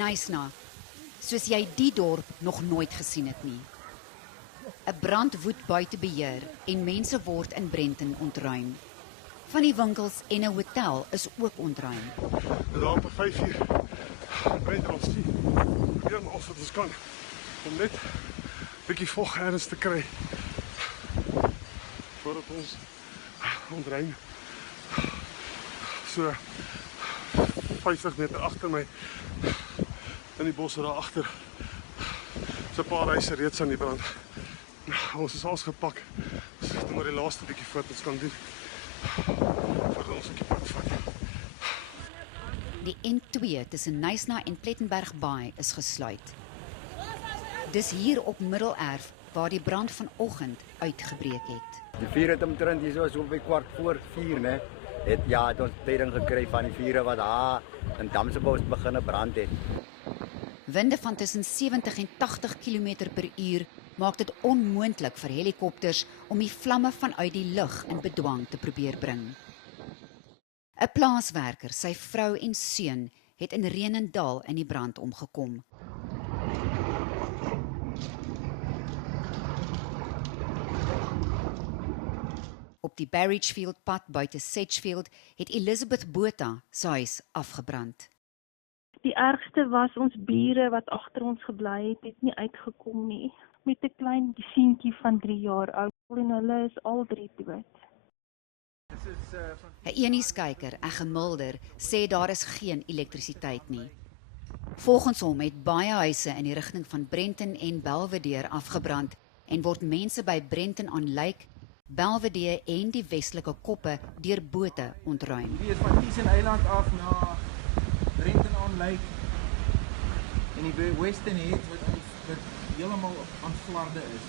Knysna, soos jy die dorp nog nooit gesien het nie. 'n Brand woed buite beheer en mense word in Brenton ontruim. Van die winkels en 'n hotel is ook ontruim. Daar op 5:00 Brenton ons sien. Probeer maar of wat ons kan om net 'n bietjie vog ergens te kry voordat ons ontruim. So 50 meter agter my in die bosse daar agter. So 'n paar huise reeds aan die brand. Ons is alles gepak. Dis net maar die laaste bietjie wat ons kan doen. Vir ons 'n bietjie pad vat. Die N2 tussen Knysna en Plettenberg Baai is gesluit. Dis hier op Middelerf waar die brand vanoggend uitgebreek het. Die vuur het omtrent hier so by 3:15, né? Het ons tyding gekry van die vure wat daar in Damsebos begin brand het. Winde van tussen 70 en 80 km/h maak dit onmoontlik vir helikopters om die vlamme vanuit die lug in bedwang te probeer bring. 'n Plaaswerker, sy vrou en seun het in Renendal in die brand omgekom. Op die Barragefield pad buite Sedgefield het Elizabeth Botha se huis afgebrand. Die ergste was ons bure wat agter ons gebly het nie uitgekom nie. Met 'n klein seentjie van 3 jaar oud en hulle is al 3 dood. 'n Enieskyker, Egge Mulder, sê daar is geen elektrisiteit nie. Volgens hom het baie huise in die rigting van Brenton en Belvedere afgebrand en word mense by Brenton on Lake, Belvedere en die westelike koppe deur bote ontruim. Die is van Teesen Eiland af na Brenton on Lake en die Western Head wat heeltemal aan flarde is.